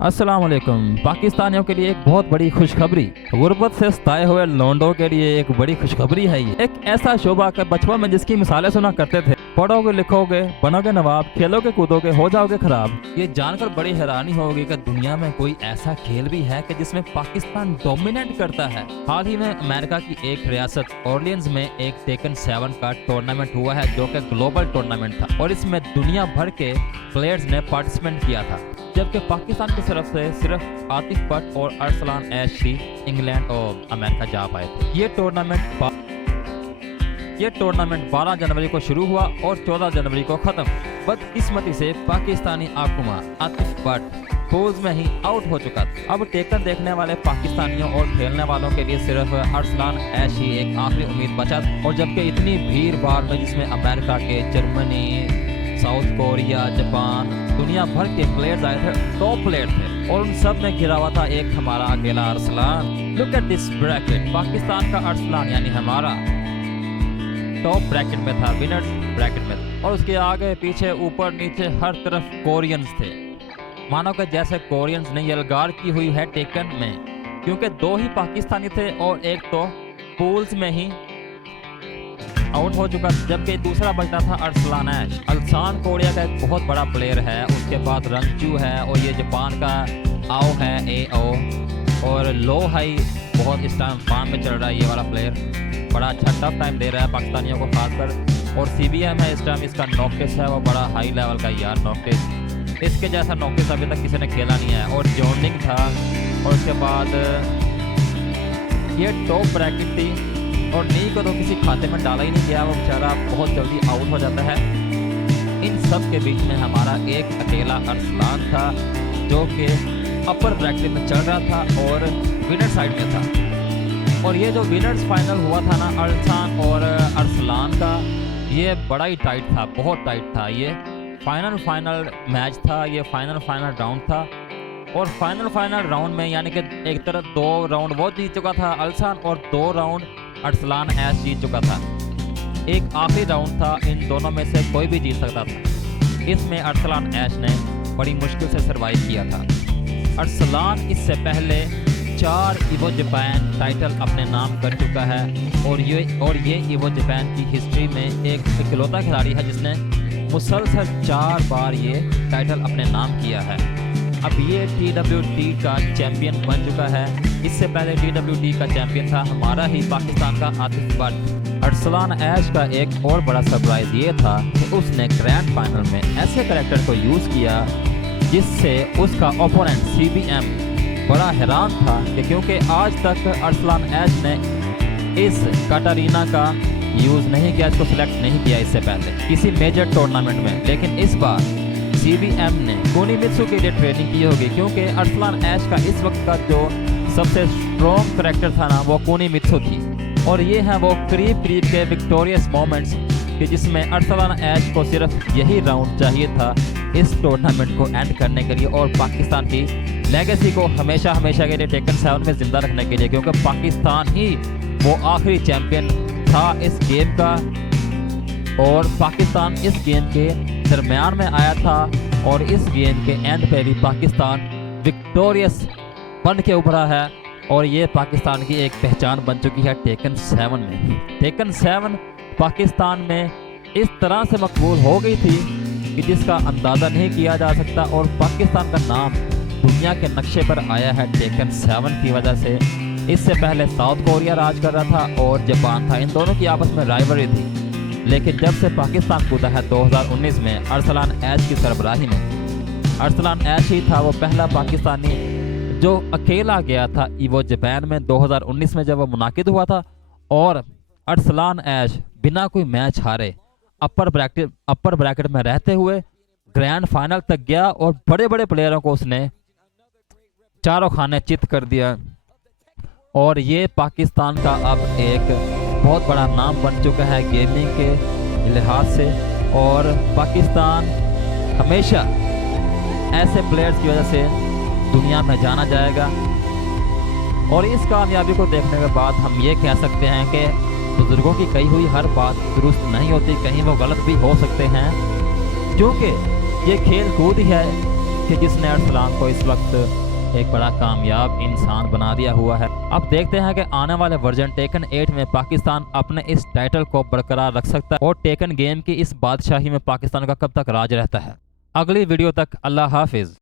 अस्सलाम वालेकुम। पाकिस्तानियों के लिए एक बहुत बड़ी खुशखबरी, गुर्बत से सताए हुए लोंडों के लिए एक बड़ी खुशखबरी है। ये एक ऐसा शोबा कि बचपन में जिसकी मिसालें सुना करते थे, पढ़ोगे लिखोगे बनोगे नवाब, खेलोगे कूदोगे हो जाओगे खराब। ये जानकर बड़ी हैरानी होगी कि दुनिया में कोई ऐसा खेल भी है कि जिसमें पाकिस्तान डोमिनेट करता है। हाल ही में अमेरिका की एक रियासत ऑरलियंस में एक टेकन 7 का टूर्नामेंट हुआ है, जो कि ग्लोबल टूर्नामेंट था और इसमें दुनिया भर के प्लेयर्स ने पार्टिसिपेट किया था। जबकि पाकिस्तान की तरफ से सिर्फ आतिफ भट्ट और अरसलान ऐश ही इंग्लैंड और अमेरिका जा पाए थे। ये टूर्नामेंट 12 जनवरी को शुरू हुआ और 14 जनवरी को खत्म। बदकिस्मती से पाकिस्तानी आकुमार आतिफ भट्ट पूल्स में ही आउट हो चुका था। अब टेकन देखने वाले पाकिस्तानियों और खेलने वालों के लिए सिर्फ अरसलान ऐश ही एक आखिरी उम्मीद बचा। और जबकि इतनी भीड़ भाड़ में, जिसमें अमेरिका के, जर्मनी, साउथ कोरिया, जापान, दुनिया भर के प्लेयर्स आए थे, टॉप प्लेयर थे, और उन सब में घिरा हुआ था एक हमारा अकेला Arsalan. Look at this bracket. Pakistan का अरसलान यानी हमारा टॉप ब्रैकेट में था, विनर्स ब्रैकेट में, और उसके आगे पीछे ऊपर नीचे हर तरफ कोरियंस थे। मानो कि जैसे कोरियंस ने यलगार की हुई है टेकन में, क्योंकि 2 ही पाकिस्तानी थे और एक तो पूल्स में ही आउट हो चुका, जबकि दूसरा बचता था अरसलान ऐश। अरसलान कोरिया का एक बहुत बड़ा प्लेयर है, उसके बाद रंगचू है, और ये जापान का आओ है, AO, और लो हाई बहुत इस टाइम फॉर्म में चल रहा है। ये वाला प्लेयर बड़ा अच्छा टफ टाइम दे रहा है पाकिस्तानियों को खासकर, और CBM है इस टाइम। इसका नॉकटेस है वो बड़ा हाई लेवल का यार नॉकटेस, इसके जैसा नॉकटेस अभी तक किसी ने खेला नहीं है। और जॉन्डिंग था, और उसके बाद ये टॉप ब्रैकेट थी, और नी को तो किसी खाते में डाला ही नहीं गया, वो बेचारा बहुत जल्दी आउट हो जाता है। इन सब के बीच में हमारा एक अकेला अरसलान था, जो कि अपर ब्रैकेट में चल रहा था और विनर साइड में था। और ये जो विनर्स फाइनल हुआ था ना अरसलान और अरसलान का, ये बड़ा ही टाइट था, बहुत टाइट था। ये फाइनल मैच था, ये फाइनल राउंड था। और फाइनल राउंड में यानी कि एक तरफ 2 राउंड वो जीत चुका था अरसलान, और 2 राउंड अरसलान ऐश जीत चुका था। एक आखिरी राउंड था, इन दोनों में से कोई भी जीत सकता था। इसमें अरसलान ऐश ने बड़ी मुश्किल से सरवाइव किया था। अरसलान इससे पहले 4 इवो जापान टाइटल अपने नाम कर चुका है, और ये इवो जापान की हिस्ट्री में एक इकलौता खिलाड़ी है जिसने मुसलसल 4 बार ये टाइटल अपने नाम किया है। अब ये TWT का चैंपियन बन चुका है। इससे पहले TWT का चैंपियन था हमारा ही पाकिस्तान का आतिफ भट्ट। अरसलान ऐश का एक और बड़ा सरप्राइज ये था कि उसने ग्रैंड फाइनल में ऐसे कैरेक्टर को यूज़ किया जिससे उसका ओपोनेंट CBM बड़ा हैरान था, कि क्योंकि आज तक अरसलान ऐश ने इस कटारीना का यूज़ नहीं किया, इसको सिलेक्ट नहीं किया इससे पहले किसी मेजर टूर्नामेंट में। लेकिन इस बार CBM ने कुनीमित्सु के लिए ट्रेनिंग की होगी, क्योंकि अरसलान ऐश का इस वक्त का जो सबसे स्ट्रॉन्ग करैक्टर था ना, वो कुनीमित्सु थी। और ये हैं वो करीब के विक्टोरियस मोमेंट्स, कि जिसमें अरसलान ऐश को सिर्फ यही राउंड चाहिए था इस टूर्नामेंट को एंड करने के लिए, और पाकिस्तान की लेगेसी को हमेशा के लिए टेकन 7 में जिंदा रखने के लिए, क्योंकि पाकिस्तान ही वो आखिरी चैंपियन था इस गेम का। और पाकिस्तान इस गेम के दरमियान में आया था, और इस गेम के एंड पे भी पाकिस्तान विक्टोरियस बन के उभरा है, और ये पाकिस्तान की एक पहचान बन चुकी है टेकन 7 में। टेकन 7 पाकिस्तान में इस तरह से मकबूल हो गई थी कि जिसका अंदाज़ा नहीं किया जा सकता, और पाकिस्तान का नाम दुनिया के नक्शे पर आया है टेकन 7 की वजह से। इससे पहले साउथ कोरिया राज कर रहा था और जापान था, इन दोनों की आपस में राइवलरी थी। लेकिन जब से पाकिस्तान कूदा है 2019 में अरसलान ऐश की सरबराही में, अरसलान ऐश ही था वो पहला पाकिस्तानी जो अकेला गया था इवो जापान में 2019 में जब वो मुनाकिद हुआ था, और अरसलान ऐश बिना कोई मैच हारे अपर ब्रैकेट में रहते हुए ग्रैंड फाइनल तक गया, और बड़े बड़े प्लेयरों को उसने चारों खाने चित कर दिया। और ये पाकिस्तान का अब एक बहुत बड़ा नाम बन चुका है गेमिंग के लिहाज से, और पाकिस्तान हमेशा ऐसे प्लेयर्स की वजह से दुनिया में जाना जाएगा। और इस कामयाबी को देखने के बाद हम ये कह सकते हैं कि बुजुर्गों की कही हुई हर बात दुरुस्त नहीं होती, कहीं वो गलत भी हो सकते हैं, क्योंकि ये खेल कूद ही है कि जिसने अरसलान को इस वक्त एक बड़ा कामयाब इंसान बना दिया हुआ है। अब देखते हैं कि आने वाले वर्जन टेकन 8 में पाकिस्तान अपने इस टाइटल को बरकरार रख सकता है और टेकन गेम की इस बादशाही में पाकिस्तान का कब तक राज रहता है। अगली वीडियो तक अल्लाह हाफिज।